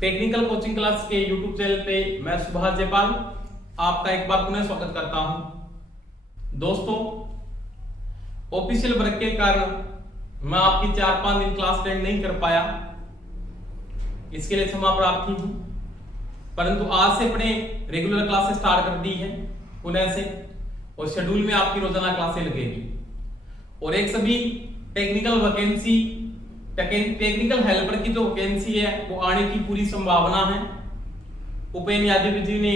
Technical coaching class के YouTube channel पे मैं सुभाष जयपाल आपका एक बार पुनः स्वागत करता हूं। दोस्तों, ऑफिशियल वर्क के कारण मैं आपकी 4-5 दिन क्लास अटेंड नहीं कर पाया, इसके लिए क्षमा प्रार्थी हूं। परंतु आज से अपने रेगुलर क्लासेस स्टार्ट कर दी है पुनः से, और शेड्यूल में आपकी रोजाना क्लासें लगेगी। और एक सभी टेक्निकल वैकेंसी, टेक्निकल हेल्पर की जो वैकेंसी है वो आने की पूरी संभावना है। उपेंद्र यादव जी ने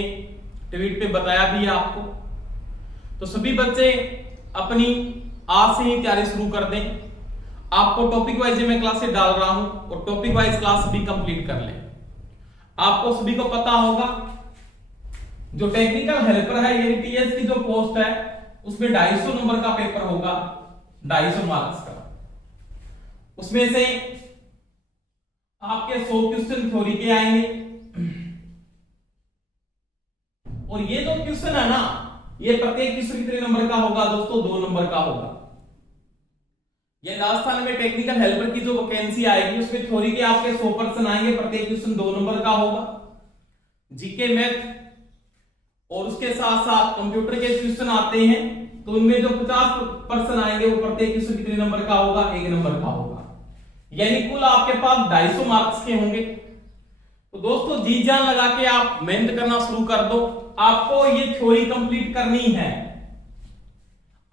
ट्वीट पे बताया भी है आपको। तो सभी बच्चे अपनी आज से ही तैयारी शुरू कर दें। आपको टॉपिक वाइज मैं क्लासेस डाल रहा हूं और टॉपिक वाइज क्लास भी कंप्लीट कर लें। आपको सभी को पता होगा जो टेक्निकल हेल्पर है यानी टीएस की जो पोस्ट है उसमें 250 नंबर का पेपर होगा, 250 मार्क्स का। उसमें से आपके 100 क्वेश्चन थ्योरी के आएंगे, और ये जो क्वेश्चन है ना, ये प्रत्येक क्वेश्चन कितने नंबर का होगा दोस्तों? 2 नंबर का होगा। ये राजस्थान में टेक्निकल हेल्पर की जो वैकेंसी आएगी उसमें थ्योरी के आपके 100% आएंगे, प्रत्येक क्वेश्चन 2 नंबर का होगा। जीके मैथ और उसके साथ साथ कंप्यूटर के क्वेश्चन आते हैं, तो उनमें जो 50% आएंगे वो प्रत्येक क्वेश्चन कितने नंबर का होगा? 1 नंबर का होगा। यानी कुल आपके पास 250 मार्क्स के होंगे। तो दोस्तों जी जान लगा के आप मेहनत करना शुरू कर दो। आपको ये थ्योरी कंप्लीट करनी है।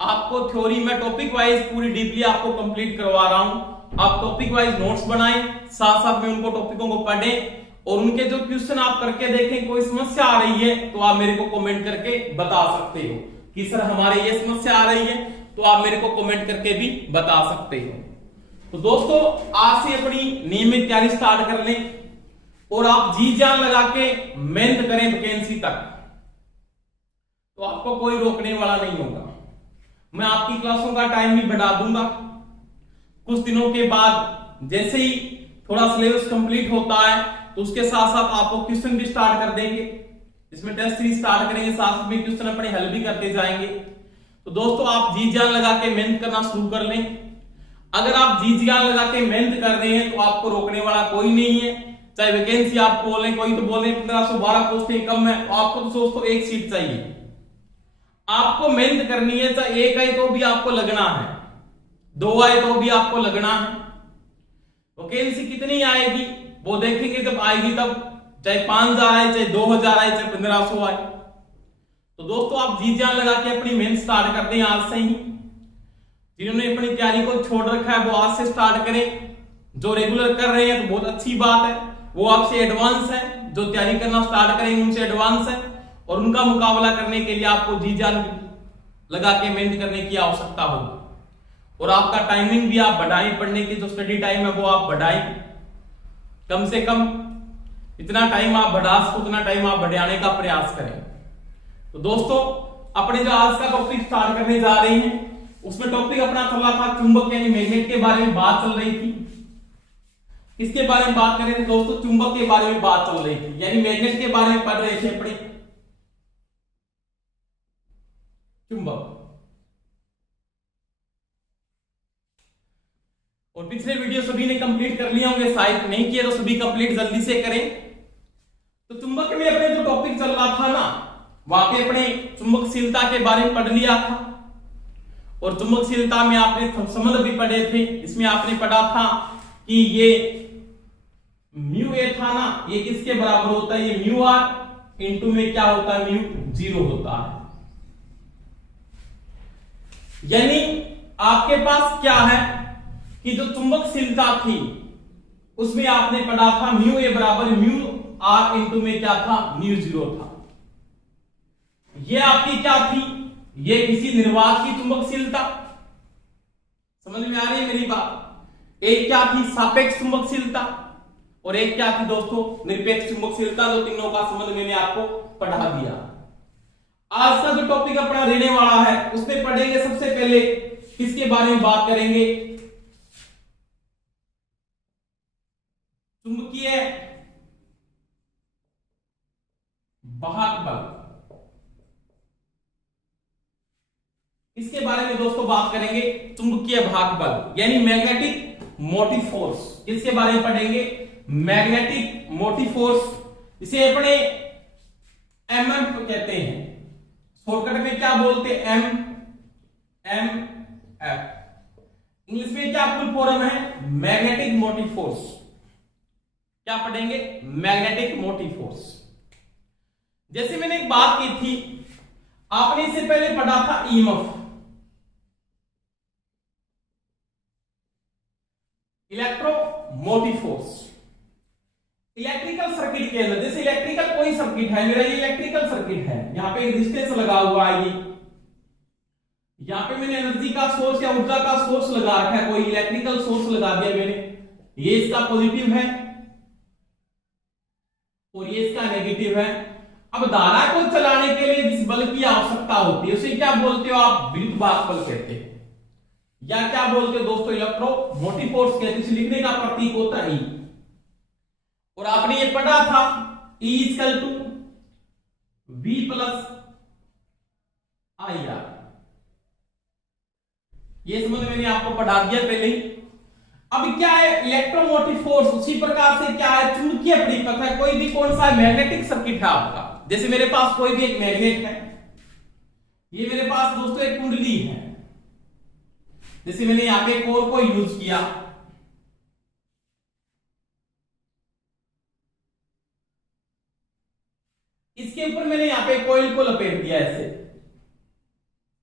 आपको थ्योरी में टॉपिक वाइज पूरी डीपली आपको कंप्लीट करवा रहा हूं। आप टॉपिक वाइज नोट्स बनाएं, साथ साथ में उनको टॉपिकों को पढ़ें, और उनके जो क्वेश्चन आप करके देखें। कोई समस्या आ रही है तो आप मेरे को कमेंट करके बता सकते हो कि सर हमारे ये समस्या आ रही है, तो आप मेरे को कमेंट करके भी बता सकते हो। तो दोस्तों आज से अपनी नियमित तैयारी स्टार्ट कर लें और आप जी जान लगा के मेहनत करें वैकेंसी तक, तो आपको कोई रोकने वाला नहीं होगा। मैं आपकी क्लासों का टाइम भी बढ़ा दूंगा। कुछ दिनों के बाद जैसे ही थोड़ा सिलेबस कंप्लीट होता है तो उसके साथ साथ आपको क्वेश्चन भी स्टार्ट कर देंगे। इसमें टेस्ट सीरीज स्टार्ट करेंगे, साथ में क्वेश्चन अपने हल भी करते जाएंगे। तो दोस्तों आप जी जान लगा के मेहनत करना शुरू कर लें। अगर आप जी जान लगा के मेहनत कर रहे हैं तो आपको रोकने वाला कोई नहीं है। चाहे वैकेंसी आप बोलें, कोई तो बोल रहे 1512 पोस्टें कम है, तो आपको तो दोस्तों एक सीट चाहिए। आपको मेहनत करनी है, चाहे एक आए तो भी आपको लगना है, 2 आए तो भी आपको लगना है। वैकेंसी कितनी आएगी वो देखेंगे जब आएगी तब, चाहे 5000 आए, चाहे 2000 आए, चाहे 1500 आए। तो दोस्तों आप जी जान लगा के अपनी मेहनत स्टार्ट कर दें आज से ही। जिन्होंने अपनी तैयारी को छोड़ रखा है वो आज से स्टार्ट करें। जो रेगुलर कर रहे हैं तो बहुत अच्छी बात है, वो आपसे एडवांस है। जो तैयारी करना स्टार्ट करेंगे उनसे एडवांस है, और उनका मुकाबला करने के लिए आपको जी जान लगा के मेहनत करने की आवश्यकता होगी। और आपका टाइमिंग भी आप बढ़ाएं, पढ़ने की जो स्टडी टाइम है वो आप बढ़ाएं। कम से कम इतना टाइम आप बढ़ा सको उतना टाइम आप बढ़ाने का प्रयास करें। तो दोस्तों अपने जो आज का टॉपिक स्टार्ट करने जा रहे हैं उसमें टॉपिक अपना चल रहा था चुंबक यानी मैग्नेट के बारे में बात चल रही थी। किसके बारे में बात कर रहे थे दोस्तों? चुंबक के बारे में बात चल रही थी, यानी मैग्नेट के बारे में पढ़ रहे थे अपने चुंबक। और पिछले वीडियो सभी ने कंप्लीट कर लिया होंगे, शायद नहीं किए तो सभी कंप्लीट जल्दी से करें। तो चुंबक में अपने जो टॉपिक चल रहा था ना, वहां पे अपने चुंबकशीलता के बारे में पढ़ लिया था। और चुंबकशीलता में आपने संबंध भी पढ़े थे। इसमें आपने पढ़ा था कि ये म्यू ए था ना, ये किसके बराबर होता है? ये म्यू आर इंटू में क्या होता है? म्यू 0 होता है। यानी आपके पास क्या है कि जो चुंबकशीलता थी उसमें आपने पढ़ा था म्यू ए बराबर म्यू आर इंटू में क्या था? म्यू 0 था। ये आपकी क्या थी? ये किसी निर्वात की चुंबकशीलता। समझ में आ रही है मेरी बात? एक क्या थी? सापेक्ष चुंबकशीलता, और एक क्या थी दोस्तों? निरपेक्ष चुंबकशीलता। जो तीनों का संबंध मैंने आपको पढ़ा दिया। आज का जो टॉपिक अपना रहने वाला है उसमें पढ़ेंगे सबसे पहले किसके बारे में बात करेंगे? चुंबकीय वाहक बल। इसके बारे में दोस्तों बात करेंगे। चुंबकीय वाहक बल यानी मैग्नेटिक मोटिव फोर्स। किसके बारे में पढ़ेंगे? मैग्नेटिक मोटिव फोर्स, इसे अपने एमएम कहते हैं, शॉर्टकट में क्या बोलते हैं, एम एफ। इंग्लिश में क्या फुल फॉर्म है, मैग्नेटिक मोटिव फोर्स। क्या पढ़ेंगे, मैग्नेटिक मोटिव फोर्स। जैसे मैंने एक बात की थी, आपने इससे पहले पढ़ा था EMF, electromotive force. Electrical circuit के अंदर, जैसे इलेक्ट्रिकल कोई सर्किट है, मेरा ये इलेक्ट्रिकल सर्किट है, यहां पे रेजिस्टेंस लगा हुआ है, ये यहां पे मैंने एनर्जी का सोर्स या ऊर्जा का सोर्स लगा रखा है, कोई इलेक्ट्रिकल सोर्स लगा दिया मैंने, ये इसका पॉजिटिव है और ये इसका नेगेटिव है। अब धारा को चलाने के लिए जिस बल की आवश्यकता होती है उसे क्या बोलते हो आप, विद्युत वाहक बल कहते हैं, या क्या बोलते हो दोस्तों, इलेक्ट्रोमोटिव फोर्स कहते हैं। इसे लिखने का प्रतीक होता है E। और आपने ये पढ़ा था E equal to V plus IR, ये समझ मैंने आपको पढ़ा दिया पहले ही। अब क्या है इलेक्ट्रोमोटिव फोर्स, उसी प्रकार से क्या है चुंबकीय परिपथ है, कोई भी कौन सा मैग्नेटिक सर्किट है आपका, जैसे मेरे पास कोई भी एक मैग्नेट है, ये मेरे पास दोस्तों एक कुंडली है, जैसे मैंने यहां पे कोर को यूज किया, इसके ऊपर मैंने यहां पे कॉइल को लपेट दिया ऐसे,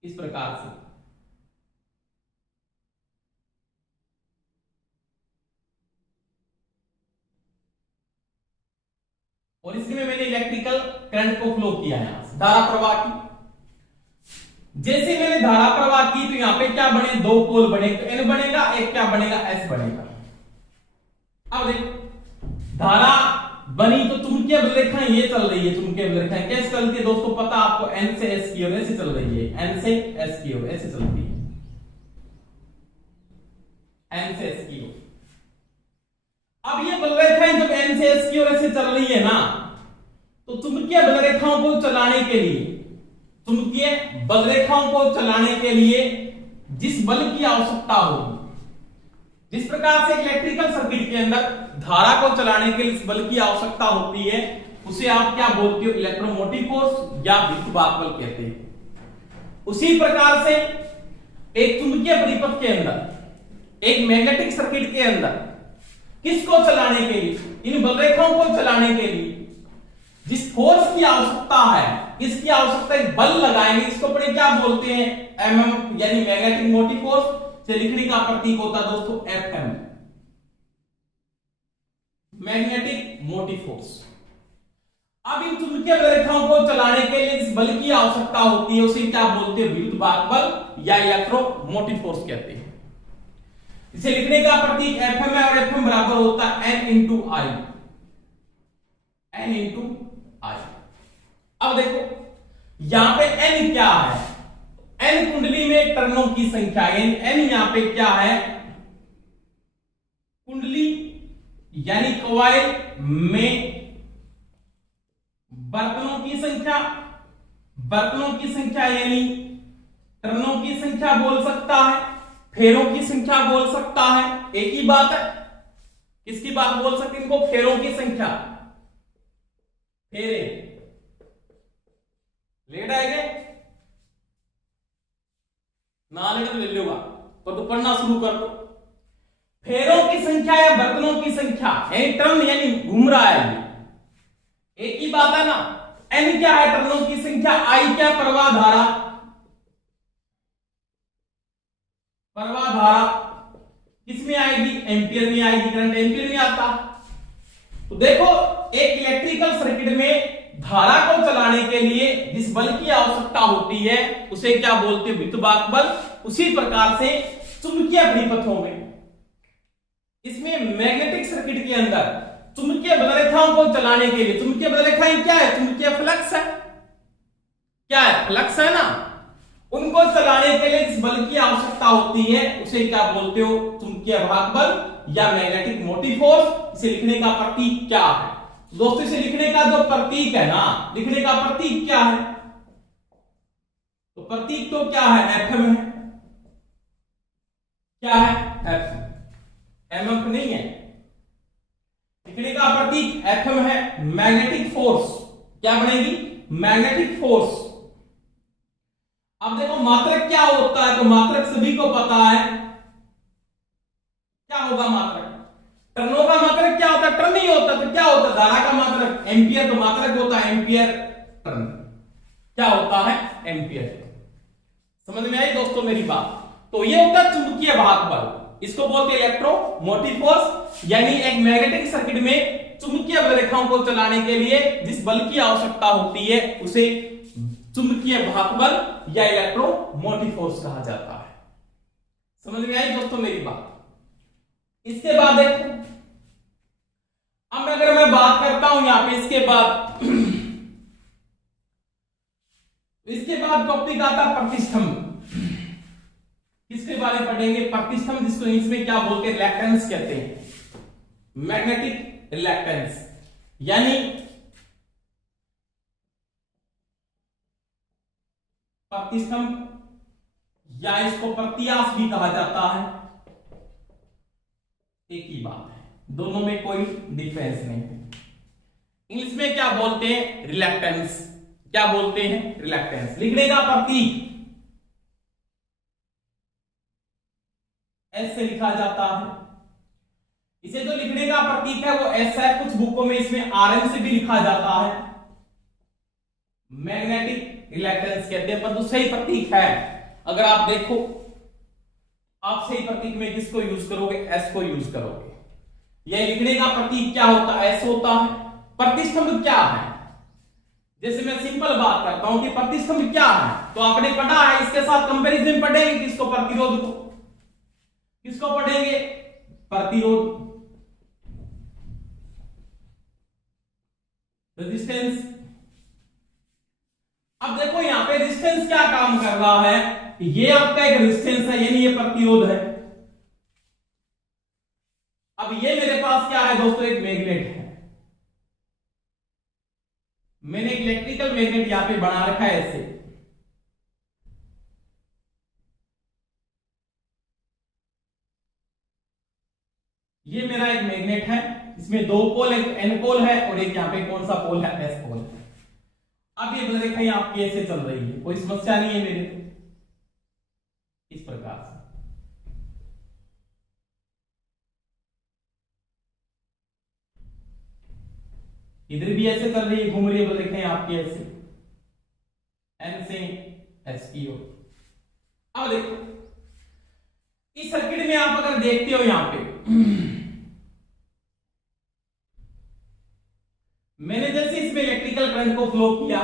इस प्रकार से, और इसमें मैंने इलेक्ट्रिकल करंट को फ्लो किया है, धारा प्रवाह की। जैसे मैंने धारा प्रवाह की तो यहां पे क्या बने, दो पोल बने, तो N बनेगा, एक क्या बनेगा, S बनेगा। अब देखो धारा बनी तो चुंबकीय बलरेखाएं ये चल रही है, चुंबकीय बलरेखाएं कैसे चलती है दोस्तों, पता आपको, N से S की ओर ऐसे चल रही है, N से S की ओर ऐसे चलती है, N से S की ओर। अब ये बलरेखाएं जब N से S की ओर ऐसे चल रही है ना, तो चुंबकीय बलरेखाओं को चलाने के लिए, चुंबकीय बलरेखाओं को चलाने के लिए जिस बल की आवश्यकता होगी, जिस प्रकार से इलेक्ट्रिकल सर्किट के अंदर धारा को चलाने के लिए इस बल की आवश्यकता होती है, उसे आप क्या बोलते हो, इलेक्ट्रोमोटिव फोर्स या विद्युत वाहक बल कहते हैं। उसी प्रकार से एक चुंबकीय परिपथ के अंदर, एक मैग्नेटिक सर्किट के अंदर किसको चलाने के लिए, इन बलरेखाओं को चलाने के लिए जिस फोर्स की आवश्यकता है, इसकी आवश्यकता एक बल लगाएंगे, इसको अपने क्या बोलते हैं, एमएम, यानी मैग्नेटिक मोटिव फोर्स। से लिखने का प्रतीक होता है दोस्तों एफएम, मैग्नेटिक मोटिव फोर्स। अब इन चुंबकीय बलरेखाओं को चलाने के लिए जिस बल की आवश्यकता होती है उसे क्या बोलते हैं, विद्युत वाहक बल या इलेक्ट्रोमोटिव फोर्स कहते हैं। इसे लिखने का प्रतीक एफएम है और एफएम बराबर होता है एन इंटू आई, एन इंटू आई। अब देखो यहां पे एन क्या है, एन कुंडली में टर्नों की संख्या, एन यहां पे क्या है, कुंडली यानी कॉइल में बर्तनों की संख्या, बर्तनों की संख्या यानी टर्नों की संख्या बोल सकता है, फेरों की संख्या बोल सकता है, एक ही बात है। किसकी बात बोल सकते हैं इनको, फेरों की संख्या, फेरे, लेट आएंगे ना, लेट ले लूंगा पर तो पढ़ना शुरू कर दो। फेरों की संख्या या बर्तनों की संख्या, यानी टर्न यानी घूम रहा है, एक ही बात है ना। एन क्या है, टर्नों की संख्या, आई क्या, प्रवाह धारा, प्रवाह धारा किसमें आएगी, एम्पियर में आएगी, करंट एम्पियर में आता। तो देखो एक इलेक्ट्रिकल सर्किट में धारा को चलाने के लिए जिस बल की आवश्यकता होती है उसे क्या बोलते हैं, विद्युत वाहक बल। उसी प्रकार से चुंबकीय परिपथों में, इसमें मैग्नेटिक सर्किट के अंदर चुंबकीय बलरेखाओं को चलाने के लिए, चुंबकीय बलरेखाएं क्या है, चुंबकीय फ्लक्स है, क्या है, फ्लक्स है ना, उनको चलाने के लिए जिस बल की आवश्यकता होती है उसे क्या बोलते हो, चुंबकीय वाहक बल या मैग्नेटिक मोटिव फोर्स। इसे लिखने का प्रतीक क्या है दोस्तों, इसे लिखने का जो प्रतीक है ना, लिखने का प्रतीक क्या है, तो प्रतीक तो क्या है, एफएम है, क्या है, एफ, एमएफ नहीं है। लिखने का प्रतीक Fm है। मैग्नेटिक फोर्स क्या बनेगी? Magnetic force. अब देखो मात्रक क्या होता है, तो मात्रक सभी को पता है क्या होगा मात्रक। टर्नों का मात्रक क्या होता है? टर्न ही होता है। तो क्या होता है? धारा का मात्रक एम्पियर, तो मात्रक होता है एम्पियर टर्न। क्या होता है? एम्पियर। समझ में आई दोस्तों मेरी बात? तो ये होता है चुंबकीय भाग बल, इसको बोलते हैं इलेक्ट्रोमोटिव फोर्स, यानी एक मैग्नेटिक सर्किट में चुंबकीय रेखाओं को चलाने के लिए जिस बल की आवश्यकता होती है उसे चुंबकीय भाग बल या इलेक्ट्रोमोटिव फोर्स कहा जाता है। समझ में आई दोस्तों मेरी बात? इसके बाद देखो, अब अगर मैं बात करता हूं यहां पे इसके बाद टॉपिक आता है प्रतिष्ठंभ। किसके बारे में पढ़ेंगे? प्रतिष्ठंभ, जिसको इंग्लिश में क्या बोलते हैं? रिलक्टेंस कहते हैं। मैग्नेटिक रिलक्टेंस यानी प्रतिष्ठंभ या इसको प्रत्याश भी कहा जाता है। एक ही बात है, दोनों में कोई डिफरेंस नहीं है। इंग्लिश में क्या बोलते हैं? रिलक्टेंस। क्या बोलते हैं? रिलक्टेंस। लिखने का प्रतीक एस से लिखा जाता है। इसे जो लिखने का प्रतीक है वो एस है। कुछ बुकों में इसमें आरएन से भी लिखा जाता है। मैग्नेटिक रिलक्टेंस कहते हैं, पर तो सही प्रतीक है। अगर आप देखो, आप सही प्रतीक में किसको यूज करोगे? एस को यूज करोगे। यह लिखने का प्रतीक क्या होता है? एस होता है। प्रतिष्ठंभ क्या है? जैसे मैं सिंपल बात करता हूं कि प्रतिष्ठंभ क्या है, तो आपने पढ़ा है, इसके साथ कंपैरिजन पढ़ेंगे। किसको? प्रतिरोध को। किसको पढ़ेंगे? प्रतिरोध, रेजिस्टेंस। अब देखो यहां पे रेजिस्टेंस क्या काम कर रहा है? ये आपका एक रेजिस्टेंस है, यानी ये प्रतिरोध है। अब ये मेरे पास क्या है दोस्तों? एक मैग्नेट है। मैंने एक इलेक्ट्रिकल मैग्नेट यहां पे बना रखा है ऐसे। ये मेरा एक मैग्नेट है, इसमें दो पोल, एक एन पोल है और एक यहां पे कौन सा पोल है? एस पोल है। अब ये बल रेखा आपकी ऐसे चल रही है, कोई समस्या नहीं है मेरे को। इस प्रकार से इधर भी ऐसे चल रही है, घूम रही है बल रेखा आपकी ऐसे, एन से एस की ओर। अब देखो इस सर्किट में आप अगर देखते हो यहां पे मैंने जैसे इसमें इलेक्ट्रिकल करंट को फ्लो किया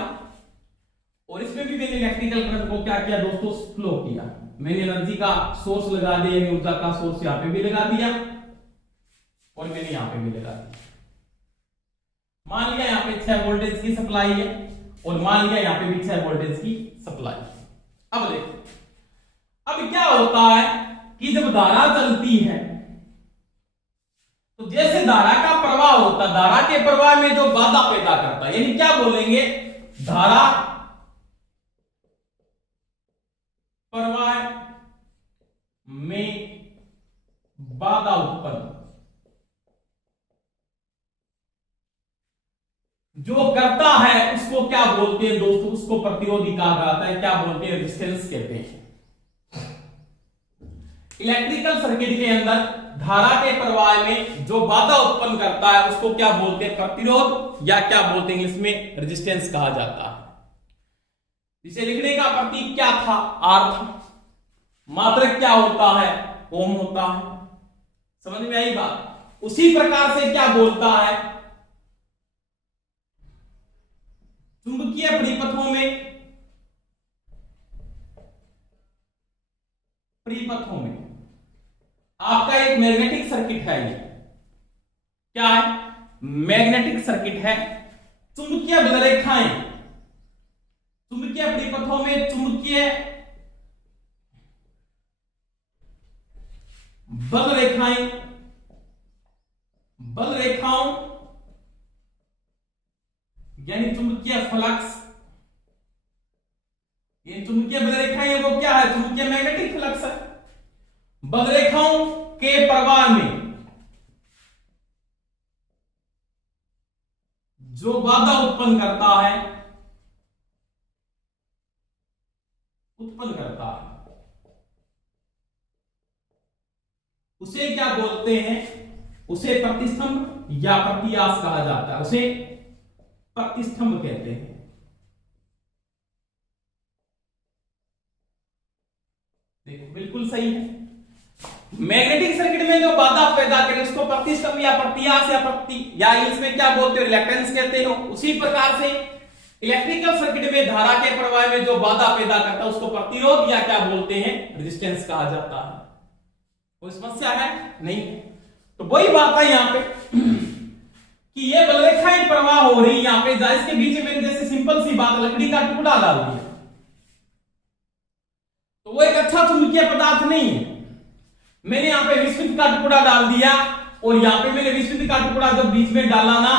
और इसमें भी मैंने इलेक्ट्रिकल करंट को क्या किया दोस्तों? फ्लो किया। मैंने एनर्जी का सोर्स लगा दिया, मैंने ऊर्जा का सोर्स यहां पे भी लगा दिया और मैंने यहां पे भी लगा दिया। मान लिया यहां पे 6 वोल्टेज की सप्लाई है और मान लिया यहां पे भी 6 वोल्टेज की सप्लाई। अब देखो, अब क्या होता है कि जब धारा चलती है तो जैसे धारा का प्रवाह होता है, धारा के प्रवाह में जो बाधा पैदा करता है, यानी क्या बोलेंगे? धारा प्रवाह में बाधा उत्पन्न जो करता है उसको क्या बोलते हैं दोस्तों? उसको प्रतिरोधी कहा जाता है। क्या बोलते हैं? रेजिस्टेंस कहते हैं। इलेक्ट्रिकल सर्किट के अंदर धारा के प्रवाह में जो बाधा उत्पन्न करता है उसको क्या बोलते हैं? प्रतिरोध, या क्या बोलते हैं इंग्लिश में? रेजिस्टेंस कहा जाता है। इसे लिखने का प्रतीक क्या था? आर था। मात्रक क्या होता है? ओम होता है। समझ में आई बात? उसी प्रकार से क्या बोलता है? चुंबकीय परिपथों में आपका एक मैग्नेटिक सर्किट है। ये क्या है? मैग्नेटिक सर्किट है। चुंबकीय बल रेखाएं, चुंबकीय परिपथों में चुंबकीय बल रेखाओं यानी चुंबकीय फ्लक्स, ये चुंबकीय बल रेखाएं है वो क्या है? चुंबकीय मैग्नेटिक फ्लक्स है। बल रेखाओं के प्रवाह में जो बाधा उत्पन्न करता है उसे क्या बोलते हैं? उसे प्रतिस्तंभ या प्रतियास कहा जाता है। उसे प्रतिस्तंभ कहते हैं। देखो बिल्कुल सही है। मैग्नेटिक सर्किट में जो बाधा पैदा करे उसको प्रतिस्तंभ या प्रतियास या इसमें क्या बोलते हैं? रिलक्टेंस कहते हैं। उसी प्रकार से इलेक्ट्रिकल सर्किट में धारा के प्रवाह में जो बाधा पैदा करता है उसको प्रतिरोध या क्या बोलते हैं? रेजिस्टेंस कहा जाता है। कोई समस्या है? नहीं है। तो वही बात है यहां पे कि ये बलरेखाएं प्रवाह हो रही यहां पे, इसके बीच में जैसे सिंपल सी बात, लकड़ी का टुकड़ा डाल दिया तो वो एक अच्छा चुंबकीय पदार्थ नहीं है। मैंने यहां पे विस्फीत का टुकड़ा डाल दिया और यहां पे मैंने विस्फीत का टुकड़ा जब बीच में डाला ना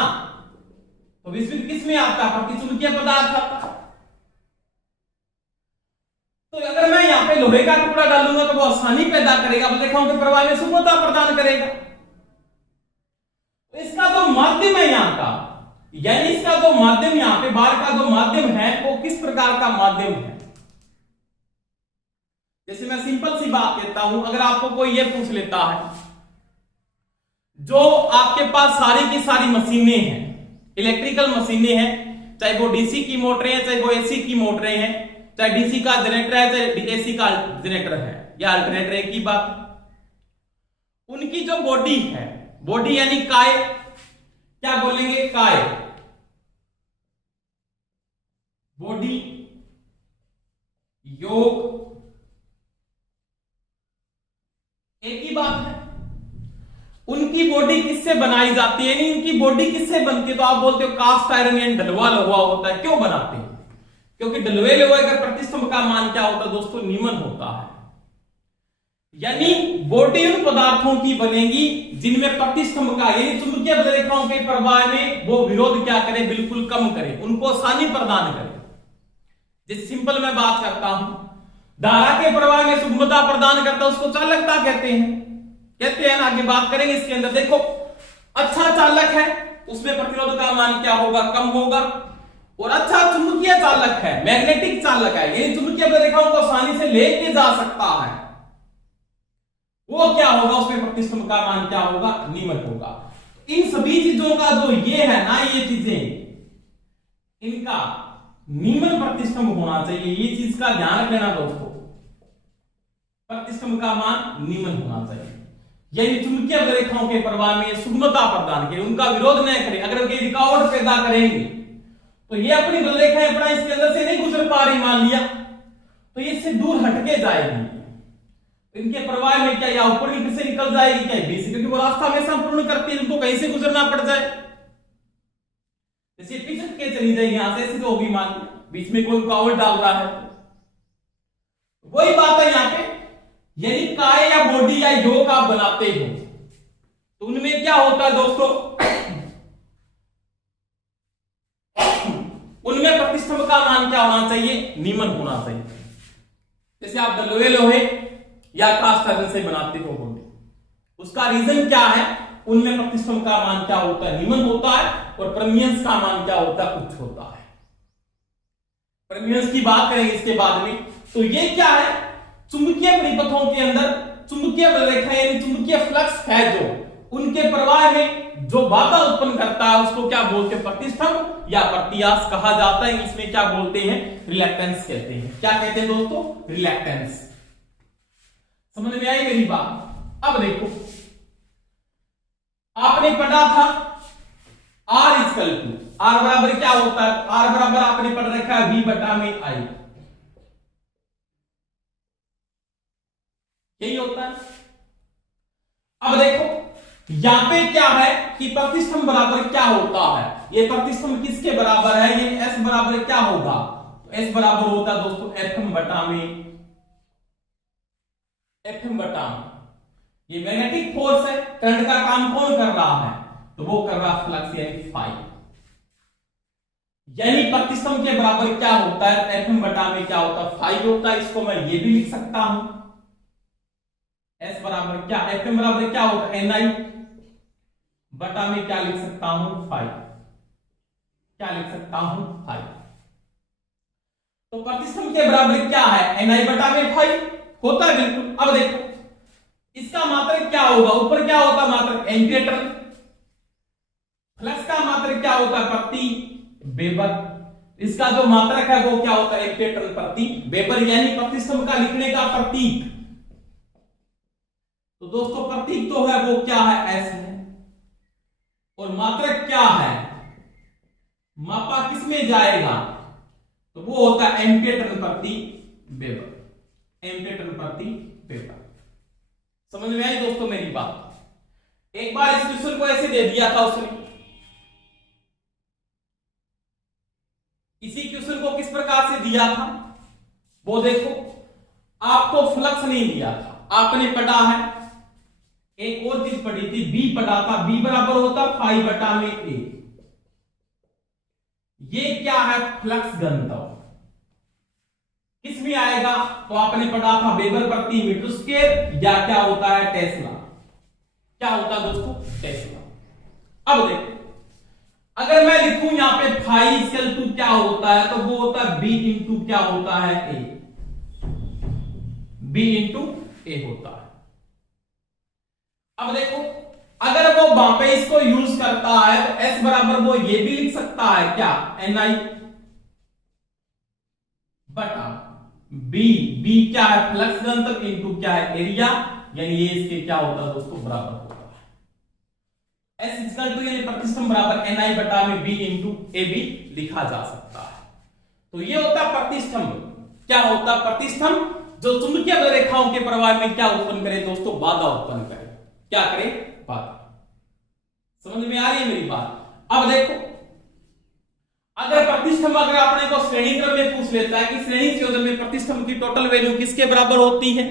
तो विस्फीत किस में आता है? प्रतिचुंबकीय पदार्थ आता है। तो अगर मैं यहां पे लोहे का टुकड़ा डालूंगा तो वो आसानी पैदा करेगा, बलरेखाओं के प्रवाह में सुगमता प्रदान करेगा। तो इसका जो माध्यम है यहां का, यानी इसका जो माध्यम यहां पे बार का जो माध्यम है वो किस प्रकार का माध्यम है? जैसे मैं सिंपल सी बात कहता हूं, अगर आपको कोई ये पूछ लेता है, जो आपके पास सारी की सारी मशीनें हैं, इलेक्ट्रिकल मशीनें हैं, चाहे वो डीसी की मोटरें हैं, चाहे वो एसी की मोटरें हैं, चाहे डीसी का जनरेटर है, चाहे एसी का जनरेटर है या अल्टरनेटर, एक ही बात, उनकी जो बॉडी है, बॉडी यानी काय, क्या बोलेंगे? काय, बॉडी, योग, एक ही बात है। उनकी बॉडी किससे बनाई जाती है? यानी उनकी बॉडी किससे बनती है? तो आप बोलते हो कास्ट आयरन यानी ढलवा लोहा होता है। क्यों बनाते हैं? क्योंकि ढलवे लोहे का प्रतिस्तंभ का मान क्या होता है दोस्तों? नीमन होता है। यानी बॉडी उन पदार्थों की बनेगी जिनमें प्रतिस्तंभ का यानी चुंबकीय बलरेखाओं के प्रवाह में वो विरोध क्या करे? बिल्कुल कम करे, उनको आसानी प्रदान करे। जिस सिंपल मैं बात करता हूं, धारा के प्रवाह में सुगमता प्रदान करता है उसको चालकता कहते हैं ना। आगे बात करेंगे इसके अंदर। देखो अच्छा चालक है उसमें प्रतिरोध का मान क्या होगा? कम होगा। और अच्छा चुंबकीय चालक है, मैग्नेटिक चालक है, ये चुंबकीय बलरेखाओं को आसानी से लेके जा सकता है, वो क्या होगा? उसमें प्रतिस्तंभ का मान क्या होगा? नीमन होगा। इन सभी चीजों का जो ये है ना, ये चीजें, इनका नीमन प्रतिस्तंभ होना चाहिए। ये चीज का ध्यान रखना दोस्तों, प्रतिस्तंभ का मान नीमन होना चाहिए। यानी चुंबकीय बलरेखाओं के प्रवाह में सुगमता प्रदान करे, उनका विरोध न करे। अगर ये रुकावट पैदा करेंगे तो ये अपनी बलरेखाएं अपना इसके अंदर से नहीं गुजर पा रही, मान लिया, तो ये इससे दूर हटके जाएगी। इनके प्रवाह में क्या या ऊपर से निकल जाएगी क्या? बीच, क्योंकि वो रास्ता हमेशा पूर्ण करती है, उनको कहीं से गुजरना पड़ जाए। जैसे पिछड़ के चली जाएगी यहां से, ऐसे तो होगी, मान लिया बीच में कोई रुकावट डाल रहा है। वही बात है यहां पे, यानी काय या बॉडी या योग आप बनाते हो तो उनमें क्या होता है दोस्तों? उनमें प्रतिस्तंभ का मान क्या होना चाहिए? नीमन होना चाहिए। जैसे आप लोहे या कास्ट आयरन से बनाते हो बॉडी, उसका रीजन क्या है? उनमें प्रतिस्तंभ का मान क्या होता है? नीमन होता है। और परमियंस का मान क्या होता है? उच्च होता है। परमियंस की बात करेंगे इसके बाद में। तो ये क्या है? चुंबकीय परिपथों के अंदर चुंबकीय बलरेखा यानी चुंबकीय फ्लक्स है जो, उनके प्रवाह में जो बाधा उत्पन्न करता है उसको क्या बोलते हैं? प्रतिस्तंभ या प्रतियास कहा जाता है। इसमें क्या बोलते हैं? रिलक्टेंस कहते हैं। क्या कहते हैं दोस्तों? रिलक्टेंस। समझ में आई मेरी बात? अब देखो, आपने पढ़ा था R इक्वल टू, R बराबर क्या होता है? R बराबर आपने पढ़ रखा है V बटा में I, यही होता है। अब देखो यहां पे क्या है कि प्रतिस्तंभ बराबर क्या होता है? ये प्रतिस्तंभ किसके बराबर है? ये S बराबर क्या होगा? तो S बराबर होता है दोस्तों Fm बटा में, Fm बटा में। ये मैग्नेटिक फोर्स है, करंट का काम कौन कर रहा है? तो वो कर रहा फ्लक्स यानी फाई। यानी प्रतिस्तंभ के बराबर क्या होता है? Fm बटा में क्या होता है? फाई होता है। इसको मैं ये भी लिख सकता हूं, S बराबर क्या, Fm बराबर क्या होगा? Ni बटा में क्या लिख सकता हूं? फाई। क्या लिख सकता हूं 5। तो प्रतिष्ठम के बराबर क्या है ni बटा में 5 होता है बिल्कुल। अब देखो इसका मात्रक क्या होगा, ऊपर क्या होता है मात्रक एम्पीयर टर्न, फ्लक्स का मात्रक क्या होता है प्रति वेबर, इसका जो मात्रक है वो क्या होता है एम्पीयर टर्न प्रति वेबर, यानी प्रतिष्ठम का लिखने का प्रतीक। तो दोस्तों प्रतीक तो है वो क्या है एस है, और मात्रक क्या है, मापा किस में जाएगा, तो वो होता है एम्पीयर टर्न प्रति वेबर, एम्पीयर टर्न प्रति वेबर। समझ में आई दोस्तों मेरी बात। एक बार इस क्वेश्चन को ऐसे दे दिया था उसने, इसी क्वेश्चन को किस प्रकार से दिया था वो देखो, आपको फ्लक्स नहीं दिया था, आपने पढ़ा है एक और चीज पढ़ी थी, बी पढ़ा था, बी बराबर होता 5 बटा में ए। ये क्या है फ्लक्स घनत्व, किस में आएगा, तो आपने पढ़ा था वेबर प्रति मीटर स्क्वायर, या क्या होता है टेस्ला, क्या होता है दोस्तों टेस्ला। अब देखो अगर मैं लिखूं यहां पे फाई इक्वल टू क्या होता है, तो वो होता है बी इंटू क्या होता है ए, बी इंटू ए होता है। अब देखो अगर वो वहां पे इसको यूज करता है तो एस बराबर वो ये भी लिख सकता है क्या एन आई बटा बी, बी क्या है फ्लक्स घनत्व इंटू क्या है एरिया, यानी ये इसके क्या होता है दोस्तों बराबर होता है एस इक्वल टू यानी प्रतिष्ठम बराबर एन आई बटा में बी इंटू ए भी लिखा जा सकता है। तो ये होता है प्रतिष्ठम, क्या होता है प्रतिष्ठम, जो चुंबकीय रेखाओं के प्रवाह में क्या उत्पन्न करे दोस्तों, बाधा उत्पन्न करे, क्या करे बाधा। समझ में आ रही है मेरी बात। अब देखो अगर प्रतिष्ठम अगर अपने को श्रेणी क्रम में पूछ लेता है कि श्रेणी संयोजन में प्रतिष्ठम की टोटल वैल्यू किसके बराबर होती है,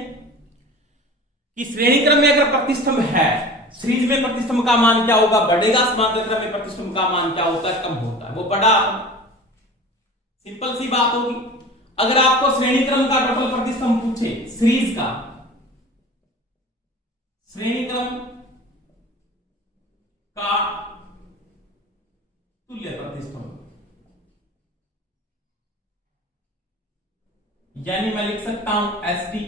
कि श्रेणी क्रम में अगर प्रतिष्ठम है, सीरीज में प्रतिष्ठम का मान क्या होगा बढ़ेगा, समांतर क्रम में प्रतिष्ठम का मान क्या होता है कम होता है, वो पढ़ा, सिंपल सी बात होगी। अगर आपको श्रेणी क्रम का टोटल प्रतिष्ठम पूछे, सीरीज का श्रेणी क्रम का तुल्य प्रतिष्ठम, यानी मैं लिख सकता हूं एस टी,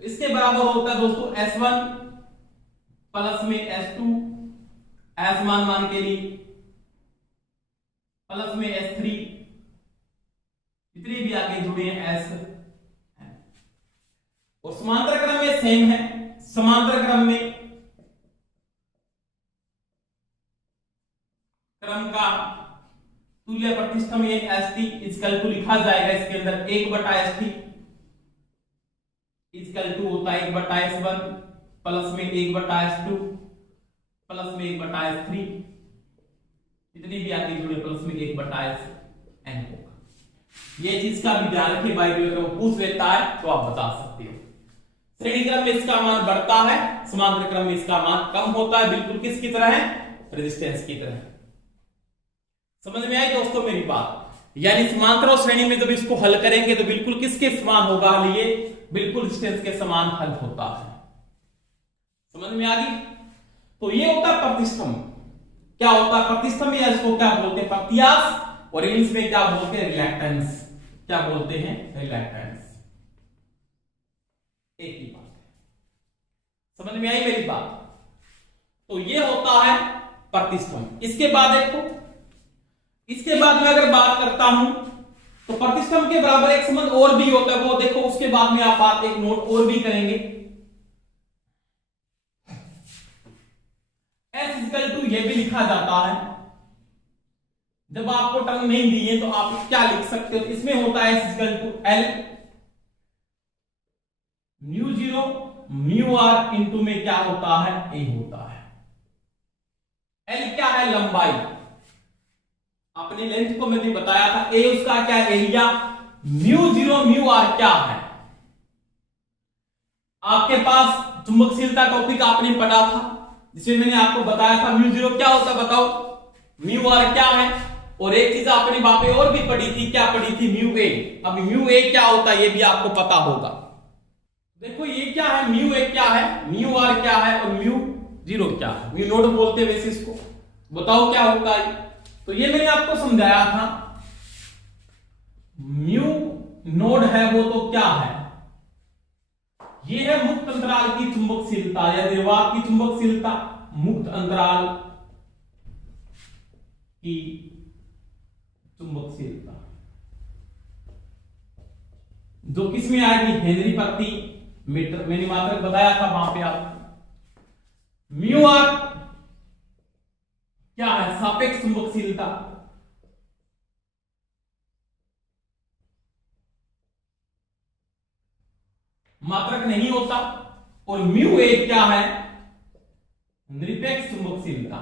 इसके बराबर होता है दोस्तों S1 प्लस में S2 एस मान के लिए प्लस में S3, जितने भी आगे जुड़े हैं S, और समांतर क्रम में सेम है, समांतर क्रम में क्रम का तुल्य प्रतिष्ठम ये ST इक्वल टू लिखा जाएगा इसके अंदर 1 बटा ST इक्वल टू होता है 1 बटा S1 प्लस में 1 बटा S2 प्लस में 1 बटा S3, जितनी भी आगे जुड़े प्लस में 1 बटा SN होगा। ये चीज का भी ध्यान रखिए भाई, अगर वो पूछ लेता है तो आप बता सकते हो। श्रेणी क्रम में इसका मान बढ़ता है, समांतर क्रम में इसका मान कम होता है, बिल्कुल किसकी तरह है, रेजिस्टेंस की तरह। समझ में आई दोस्तों मेरी बात। यानी समांतर और श्रेणी में जब इसको हल करेंगे तो बिल्कुल किसके समान होगा, ये बिल्कुल रेजिस्टेंस के समान हल होता है। समझ में आ गई। तो ये होता है प्रतिष्ठम, क्या होता है प्रतिष्ठम, या इसको क्या बोलते हैं प्रत्यास, और इंग्लिश में क्या बोलते हैं रिलैक्टेंस, क्या बोलते हैं रिलैक्टेंस, एक ही बात है। समझ में आई मेरी बात। तो ये होता है प्रतिष्ठम। इसके बाद देखो, इसके बाद में अगर बात करता हूं तो प्रतिष्ठम के बराबर एक संबंध और भी होता है, वो देखो उसके बाद में आप बात एक नोट और भी करेंगे। S इक्वल टू ये भी लिखा जाता है, जब आपको टर्म नहीं दिए तो आप क्या लिख सकते हो, इसमें होता है S equal to L mu 0 mu r into में क्या होता है A होता है। L क्या है लंबाई, आपने लेंथ को मैं भी बताया था, A उसका क्या एरिया, म्यू 0 म्यू r क्या है। आपके पास चुंबकशीलता टॉपिक आपने पढ़ा था, जिसमें मैंने आपको बताया था म्यू 0 क्या होता है बताओ, म्यू r क्या है, और एक चीज आपने वहां पे और भी पढ़ी थी, क्या पढ़ी थी म्यू a। अब म्यू a क्या होता है ये भी आपको पता होगा। देखो ये क्या है, म्यू a क्या है, म्यू r क्या है, और म्यू 0 क्या है, म्यू नोड बोलते हैं वैसे इसको, बताओ क्या होगा ये? तो ये मैंने आपको समझाया था, म्यू नोड है वो तो क्या है, ये है मुक्त अंतराल की चुंबकशीलता या निर्वात की चुंबकशीलता, मुक्त अंतराल की चुंबकशीलता जो किस में आएगी, हेनरी प्रति मीटर। मैंने मात्रक बताया था वहां पे आपको। म्यू आर क्या है, सापेक्ष चुंबकशीलता, मात्रक नहीं होता। और म्यू ए क्या है, निरपेक्ष चुंबकशीलता,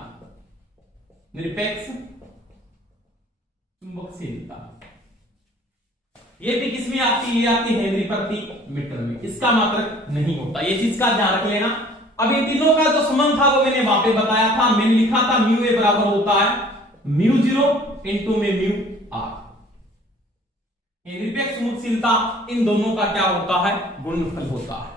निरपेक्ष चुंबकशीलता। ये भी किसमें आती है, ये आती है हेनरी प्रति मीटर में, इसका मात्रक नहीं होता, ये चीज का ध्यान रख लेना। अब इन तीनों का जो संबंध था वो मैंने वहां पे बताया था, मैंने लिखा था म्यू ए बराबर होता है म्यू जीरो इंटू में म्यू आर। निरपेक्ष चुंबकशीलता इन दोनों का क्या होता है, गुणनफल होता है।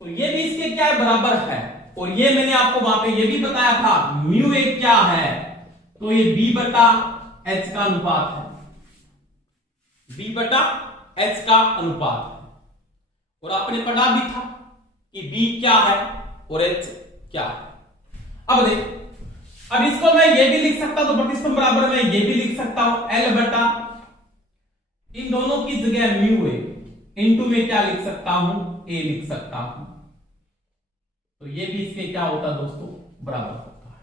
तो ये भी इसके क्या है, बराबर है। और ये मैंने आपको वहां पे ये भी बताया था, म्यू ए क्या है, तो ये बी बटा एच का अनुपात है, बी बटा एच का अनुपात है। और आपने पढ़ा भी था कि बी क्या है और एच क्या है। अब देख, अब इसको मैं ये भी लिख सकता हूं, तो प्रतिष्ठम बराबर मैं ये भी लिख सकता हूं एल बटा इन दोनों की जगह म्यू ए इंटू में क्या लिख सकता हूं, ए लिख सकता हूं। तो ये भी इसके क्या होता है दोस्तों, बराबर होता है।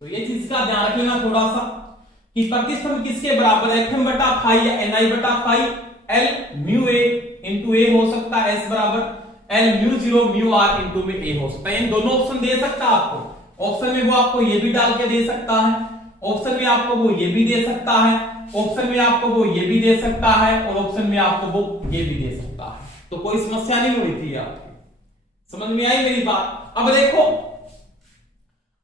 तो ये चीज का ध्यान रख लेना थोड़ा सा कि प्रतिष्ठम किसके बराबर है, एफएम बटा फाई या एनआई बटा phi, L mu A into A हो सकता है, एस बराबर L mu zero mu R into में ए हो सकता है। इन दोनों ऑप्शन दे सकता है आपको, ऑप्शन में वो आपको ये भी डाल के दे सकता है, ऑप्शन में आपको वो ये भी दे सकता है, ऑप्शन में आपको वो ये भी दे सकता है, और ऑप्शन में आपको वो ये भी दे सकता है। तो कोई समस्या नहीं हुई थी आपकी, समझ में आई मेरी बात। अब देखो,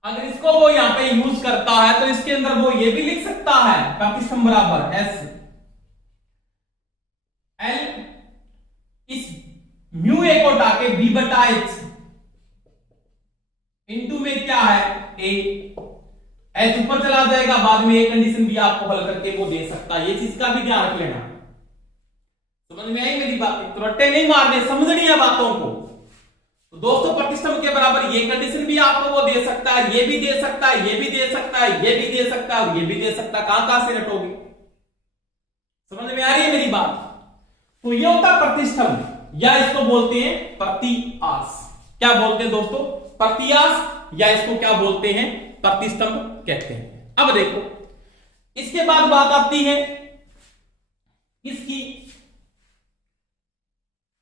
अगर इसको वो यहां पे यूज करता है तो इसके अंदर वो ये भी लिख सकता है, प्रतिष्ठम बराबर एस एल इस म्यू ए को हटा के बी बटा एच इंटू में क्या है, ए, एच ऊपर चला जाएगा, बाद में एक कंडीशन भी आपको हल करके वो दे सकता है। ये चीज का भी ध्यान रख लेना, समझ में आई मेरी बात, तो रट्टे नहीं मारने, समझनी है बातों को। तो दोस्तों प्रतिष्ठम के बराबर ये कंडीशन भी आपको वो दे सकता है, ये भी दे सकता है, ये भी दे सकता है, ये भी दे सकता है, ये भी दे सकता है। कहां से रटोगे, समझ में आ रही है मेरी बात। तो ये होता है प्रतिष्ठम, या इसको बोलते हैं प्रतिआस। क्या बोलते हैं दोस्तों, प्रतिआस, या इसको क्या बोलते हैं, प्रतिष्ठम कहते हैं। अब देखो, इसके बाद बात आती है इसकी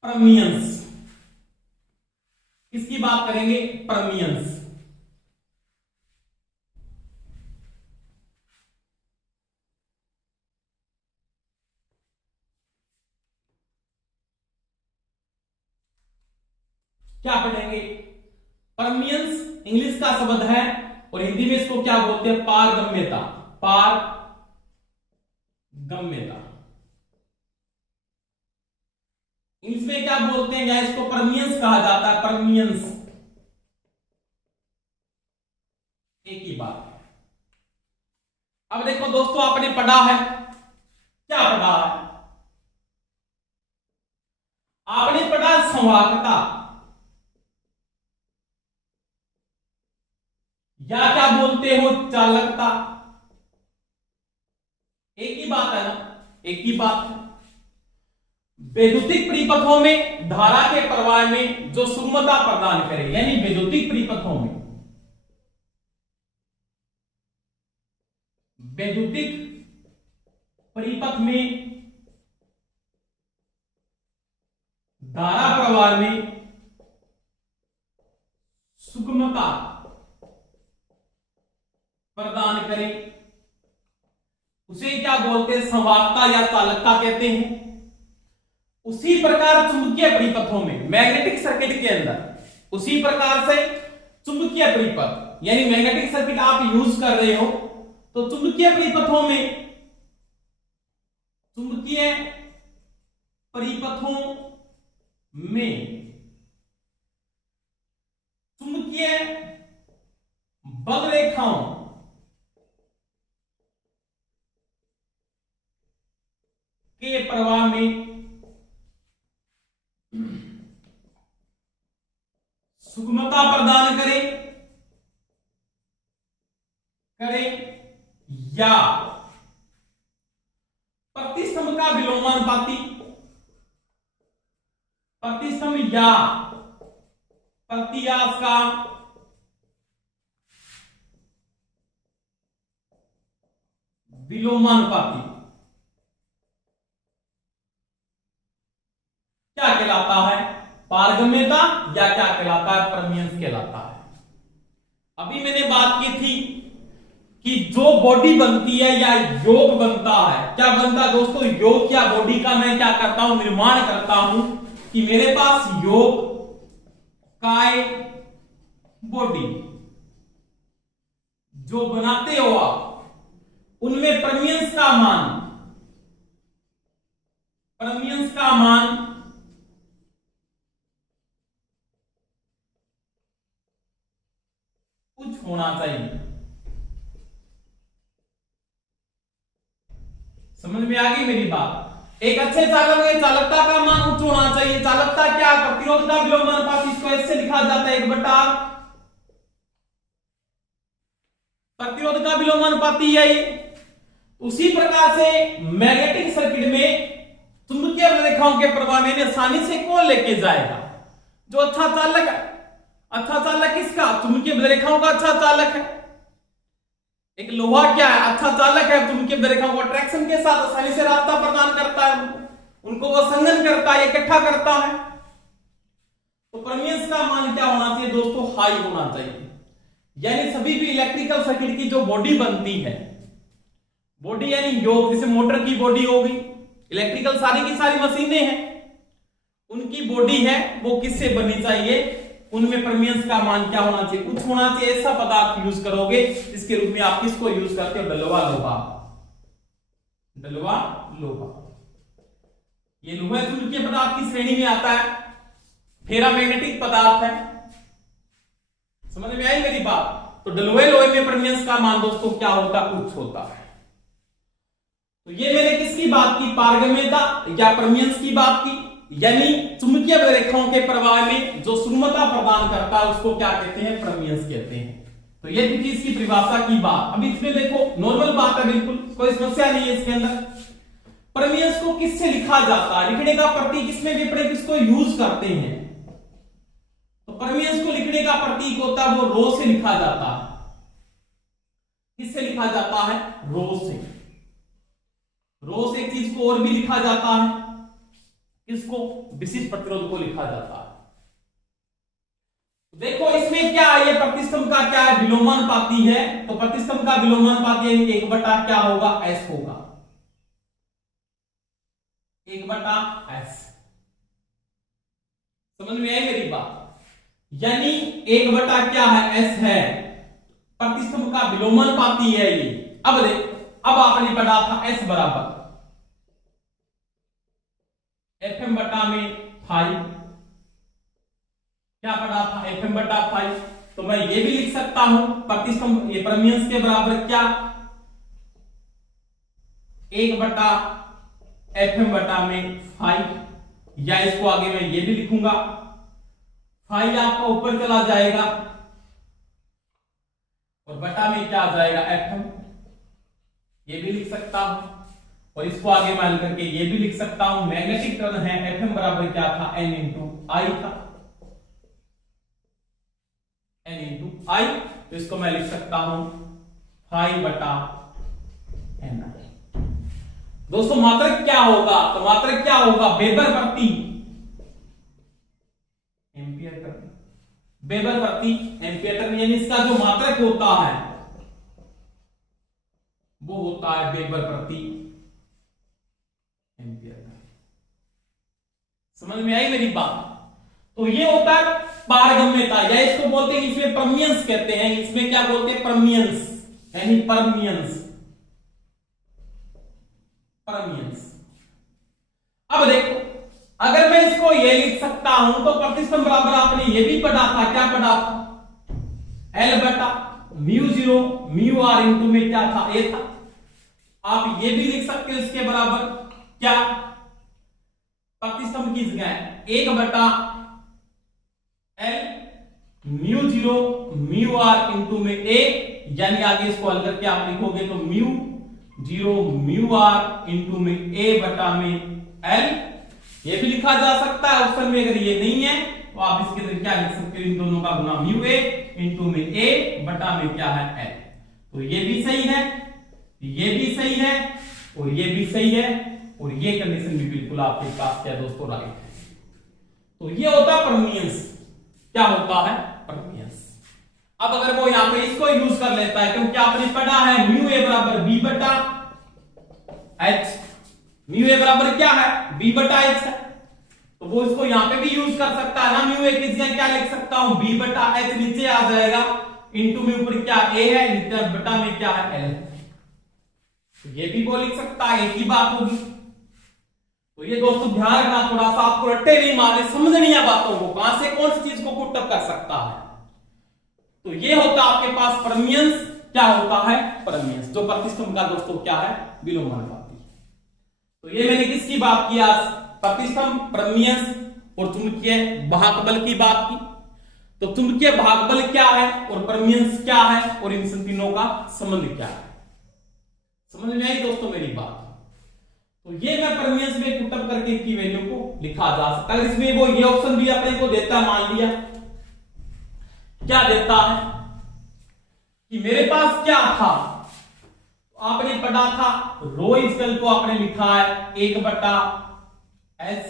परमियंस, इसकी बात करेंगे परमियंस। क्या पढ़ेंगे, परमियंस इंग्लिश का शब्द है और हिंदी में इसको क्या बोलते हैं, पारगम्यता, पारगम्यता। इंग्लिश में क्या बोलते हैं, या इसको परमियंस कहा जाता है, परमियंस, एक ही बात है। अब देखो दोस्तों, आपने पढ़ा है, क्या पढ़ा है, आपने पढ़ा संवाहकता, या क्या बोलते हो, चालकता। एक ही बात है ना, एक ही बात है। वैद्युतिक परिपथों में धारा के प्रवाह में जो सुगमता प्रदान करे, यानी वैद्युतिक परिपथों में, वैद्युतिक परिपथ में धारा प्रवाह में सुगमता प्रदान करे, उसे क्या बोलते हैं, संवाहकता या चालकता कहते हैं। उसी प्रकार चुंबकीय परिपथों में, मैग्नेटिक सर्किट के अंदर उसी प्रकार से चुंबकीय परिपथ, यानी मैग्नेटिक सर्किट आप यूज कर रहे हो, तो चुंबकीय परिपथों में, चुंबकीय परिपथों में चुंबकीय बल रेखाओं के प्रवाह में सुगमता प्रदान करें या प्रतिस्तंभ का विलोमानुपाती प्रतिस्तंभ या प्रतियास का विलोमानुपाती क्या कहलाता है? पारगम्यता या क्या कहलाता है? परमियंस कहलाता है। अभी मैंने बात की थी कि जो बॉडी बनती है या योग बनता है, क्या बनता है दोस्तों? योग या बॉडी का मैं क्या करता हूं? निर्माण करता हूं कि मेरे पास योग काय बॉडी जो बनाते हो आप, उनमें परमियंस का मान कुछ होना चाहिए। समझ में आ गई मेरी बात? एक अच्छे चालक में चालकता का मान उच्च होना चाहिए। चालकता क्या? प्रतिरोध का विलोमानुपात, इसको ऐसे लिखा जाता है 1/, प्रतिरोध का विलोमानुपाती है ये। उसी प्रकार से मैग्नेटिक सर्किट में चुंबकीय रेखाओं के प्रवाह में आसानी से कौन लेके जाएगा? जो अच्छा चालक है। अच्छा चालक किसका? चुंबकीय रेखाओं का अच्छा चालक है। एक लोहा क्या है? अच्छा चालक है। चुंबकीय रेखाओं को अट्रैक्शन के साथ आसानी से रास्ता प्रदान करता है, उनको वो संघन करता है, इकट्ठा करता है। तो परमियंस का मान क्या होना चाहिए दोस्तों? हाई होना चाहिए। यानी सभी भी इलेक्ट्रिकल सर्किट की जो बॉडी बनती है, बॉडी यानी योग, जैसे मोटर की बॉडी हो गई, इलेक्ट्रिकल सारी की सारी मशीनें हैं, उनकी बॉडी है वो किससे बननी चाहिए? उनमें परमियंस का मान क्या होना चाहिए? कुछ होना चाहिए। ऐसा पदार्थ यूज करोगे इसके रूप में आप किसको यूज करते हो? डलवा लोहा। डलवा लोहा ये लोहा चुंबकीय पदार्थ की श्रेणी में आता है, फेरामैग्नेटिक पदार्थ है। समझ में आई मेरी बात? तो डलवे लोहे में परमियंस का मान दोस्तों क्या होता है? उच्च होता है। तो ये मैंने किसकी बात की? पारगम्यता या परमियंस की बात की। यानी चुंबकीय रेखाओं के प्रवाह में जो सुगमता प्रदान करता है उसको क्या कहते हैं? परमियंस कहते हैं। तो ये थी इसकी परिभाषा की बात। अभी इसमें देखो नॉर्मल बात है, बिल्कुल कोई समस्या नहीं है इसके अंदर। परमियंस को किससे लिखा जाता है? लिखने का प्रतीक इसमें विपरीत किसको यूज करते हैं? तो परमियंस को लिखने का प्रतीक होता है वो रो से लिखा जाता है। किससे लिखा जाता है? रो से। रो से एक चीज को और भी लिखा जाता है, किसको? विशिष्ट प्रतिरोध को लिखा जाता है। देखो इसमें क्या है? ये प्रतिस्तंभ का क्या है? विलोमानुपाती है। तो प्रतिस्तंभ का विलोमानुपाती 1/, क्या होगा? S होगा। 1/S। समझ में आई मेरी बात? यानी 1/, क्या है? S है। प्रतिस्तंभ का विलोमानुपाती है ये। अब देख, अब आपने पढ़ा था S बराबर Fm बटा में फाइव। क्या पढ़ा था? Fm बटा 5। तो मैं ये भी लिख सकता हूं प्रतिस्तंभ ये परमियंस के बराबर क्या? 1/Fm बटा में 5, या इसको आगे मैं ये भी लिखूंगा, 5 आपका ऊपर चला जाएगा और बटा में क्या आ जाएगा? Fm। ये भी लिख सकता हूं और इसको आगे मान करके ये भी लिख सकता हूं। मैग्नेटिक टर्न है Fm बराबर क्या था? N इंटू आई था। N इंटू आई। तो इसको मैं लिख सकता हूं 5/N। दोस्तों मात्रक क्या होगा? तो मात्रक क्या होगा? वेबर प्रति एम्पियर टर्न। वेबर प्रति एम्पियर टर्न, यानी इसका जो मात्रक होता है वो होता है वेबर प्रति एम्पियर। समझ में आई मेरी बात? तो ये होता है पारगम्यता, या इसको बोलते हैं, इसमें परमियंस कहते हैं। इसमें क्या बोलते हैं? परमियंस, यानी परमियंस। परमियंस। अब देखो, अगर मैं इसको ये लिख सकता हूं तो प्रतिस्तंभ बराबर आपने ये भी पढ़ा था, क्या पढ़ा था? L बटा mu zero mu R into में क्या था, ए था। आप ये भी लिख सकते हो इसके बराबर क्या, प्रतिस्थंभ की जगह 1/L mu zero mu R into में ए, यानी आगे इसको हल करके आप लिखोगे तो mu zero mu R into में ए बटा में एल। ये भी लिखा जा सकता है ऑप्शन में, अगर ये नहीं है तो आप इसके अंदर क्या लिख सकते हो, इन दोनों का गुना म्यू ए इंटू में ए बटा में क्या है, एल। तो ये भी सही है, ये भी सही है और ये भी सही है, और ये कंडीशन भी बिल्कुल आपके पास क्या दोस्तों राइट है। तो ये होता है परमियंस, क्या होता है, परमियंस। अब अगर वो यहां पे इसको यूज कर लेता है, क्योंकि आपने पढ़ा है म्यू ए बराबर बी बटा एच, म्यू ए बराबर क्या है, बी बटा एच है, तो वो इसको यहां पे भी यूज कर सकता है ना। म्यू ए की जगह क्या लिख सकता हूं, बी बटा एच नीचे आ जाएगा, इंटू में ऊपर क्या ए है, नीचे बटा में क्या है, एल। तो ये भी वो लिख सकता है, एक ही बात होगी। तो ये दोस्तों ध्यान रखना, थोड़ा सा आपको रट्टे नहीं मारने, समझनी है बातों को, कहां से कौन सी चीज को पुटअप कर सकता है। तो ये होता आपके पास परमियंस, क्या होता है, परमियंस, जो प्रतिष्ठम का दोस्तों क्या है, विलोमानुपाती। तो ये मैंने किसकी बात की आज, प्रतिष्ठम, परमियंस और चुंबकीय भागबल की बात की। तो चुंबकीय भागबल क्या है और परमियंस क्या है और इन तीनों का संबंध क्या है, समझ में आई दोस्तों मेरी बात। तो ये मैं परमियंस में पुटअप करके इनकी वैल्यू को लिखा जा सकता है। अगर इसमें वो ये ऑप्शन भी अपने को देता है, मान लिया क्या देता है कि मेरे पास क्या था, आपने पढ़ा था रो इक्वल को आपने लिखा है 1/S,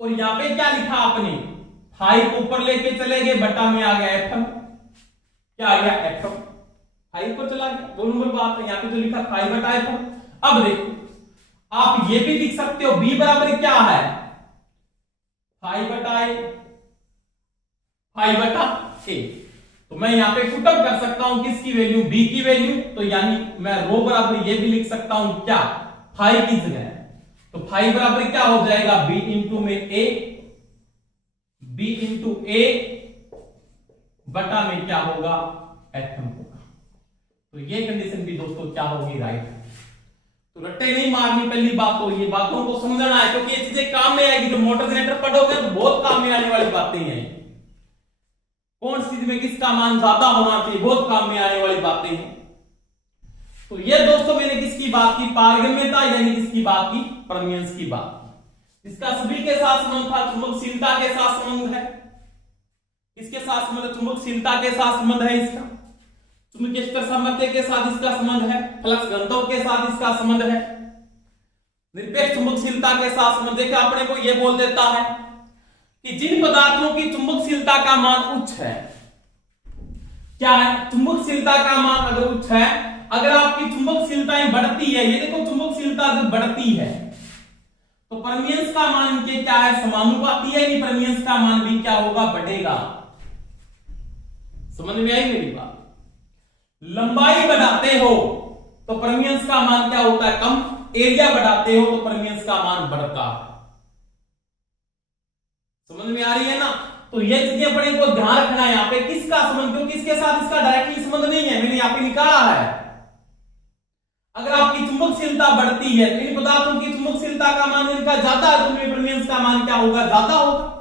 और यहां पे क्या लिखा आपने, 5 ऊपर लेके चले गए, बटा में आ गया FM, क्या आ गया FM, 5 पर चला गया, 2 नंबर बात है। यहां पे जो लिखा 5/FM। अब देखो आप ये भी लिख सकते हो, B बराबर क्या है, 5/A, 5/A। तो मैं यहां पे पुटअप कर सकता हूं किसकी वैल्यू, B की वैल्यू। तो यानी मैं रो बराबर ये भी लिख सकता हूं क्या, 5 की जगह, तो 5 बराबर क्या हो जाएगा, B इंटू में A, B इंटू A बटा में क्या होगा, FM होगा। तो ये कंडीशन भी दोस्तों क्या होगी, राइट है। तो रट्टे नहीं मारनी, पहली बात तो ये बातों को समझना है, क्योंकि ये चीजें काम में आएगी। तो मोटर जनरेटर पढ़ोगे तो बहुत काम में आने वाली बातें हैं, कौन सी चीज में किसका मान ज्यादा होना चाहिए, बहुत काम में आने वाली बातें हैं। तो ये दोस्तों मैंने किसकी बात की, पारगम्यता, यानी किसकी बात की, परमियंस की बात की। इसका सभी के साथ संबंध था, चुंबकशीलता के साथ संबंध है, किसके साथ संबंध, चुंबकशीलता के साथ संबंध है इसका, चुंबकीय क्षेत्र सामर्थ्य के साथ इसका संबंध है, फ्लक्स घनत्व के साथ इसका संबंध है, निरपेक्ष चुंबकशीलता के साथ संबंध। देखिए अपने को यह बोल देता है कि जिन पदार्थों की चुंबकशीलता का मान उच्च है, क्या है, चुंबकशीलता का मान अगर उच्च है, अगर आपकी चुंबकशीलताएं बढ़ती है, ये देखो चुंबकशीलता जब बढ़ती है तो परमियंस का मान इनके क्या है, समानुपाती है, नहीं परमियंस का मान भी क्या होगा, बढ़ेगा। समझ में आई मेरी बात। लंबाई बढ़ाते हो तो परमियंस का मान क्या होता है, कम, एरिया बढ़ाते हो तो परमियंस का मान बढ़ता है। समझ में आ रही है ना। तो ये चीजें अपने को ध्यान रखना है यहाँ पे, किसका संबंध, क्योंकि इसके साथ इसका डायरेक्टली संबंध नहीं है, मैंने यहाँ पे निकाला है। अगर आपकी चुंबकशीलता बढ़ती है तो इन पदार्थों की चुंबकशीलता का मान इनका ज्यादा है, तो उनमें परमियंस का मान क्या होगा, ज्यादा होगा।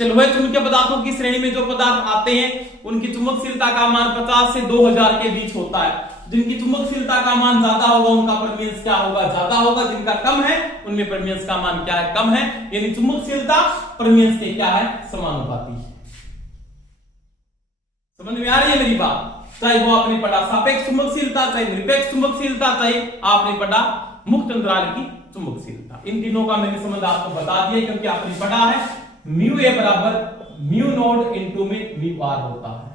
लोहे चुंबकीय पदार्थों की श्रेणी में जो पदार्थ आते हैं उनकी चुंबकशीलता का मान 50 से 2000 के बीच होता है। जिनकी चुंबकशीलता का मान ज्यादा होगा उनका परमियंस क्या होगा, ज्यादा होगा। जिनका कम है उनमें परमियंस का मान क्या है, कम है। यानी चुंबकशीलता परमियंस के क्या है, समानुपाती है। समझ में आ रही है मेरी बात। चाहे वो आपने पढ़ा सापेक्ष चुंबकशीलता, चाहे निरपेक्ष चुंबकशीलता, चाहे आपने पढ़ा मुक्त अंतराल की चुंबकशीलता, इन तीनों का मैंने संबंध आपको बता दिया, क्योंकि आपने पढ़ा है म्यू ए बराबर म्यू नोड इंटू में म्यू आर होता है।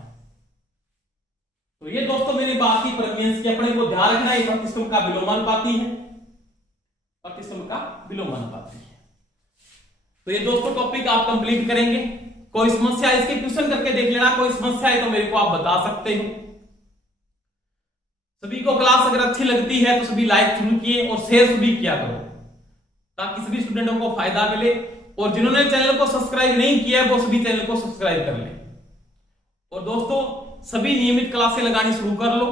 तो ये दोस्तों मैंने बात की परमियंस की, अपने को ध्यान रखना है प्रतिष्ठम का विलोमानुपाती है, प्रतिष्ठम का विलोमानुपाती है। तो ये दोस्तों टॉपिक आप कंप्लीट करेंगे। कोई समस्या इसके क्वेश्चन करके देख लेना, कोई समस्या है तो मेरे को आप बता सकते हो। सभी को क्लास अगर अच्छी लगती है तो सभी लाइक जरूर किए और शेयर भी किया करो, ताकि सभी स्टूडेंटों को फायदा मिले। और जिन्होंने चैनल को सब्सक्राइब नहीं किया है वो सभी चैनल को सब्सक्राइब कर लें। और दोस्तों सभी नियमित क्लासें लगानी शुरू कर लो।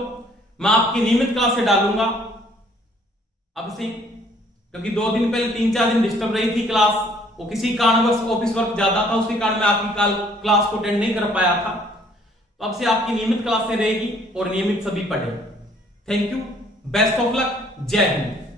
मैं आपकी नियमित क्लासें डालूंगा अब से, क्योंकि 2 दिन पहले 3-4 दिन डिस्टर्ब रही थी क्लास, वो किसी कारणवश ऑफिस वर्क ज्यादा था, उसके कारण मैं आपकी क्लास को अटेंड नहीं कर पाया था। तो अब से आपकी नियमित क्लासें रहेगी और नियमित सभी पढ़े। Thank you, best of luck, जय हिंद।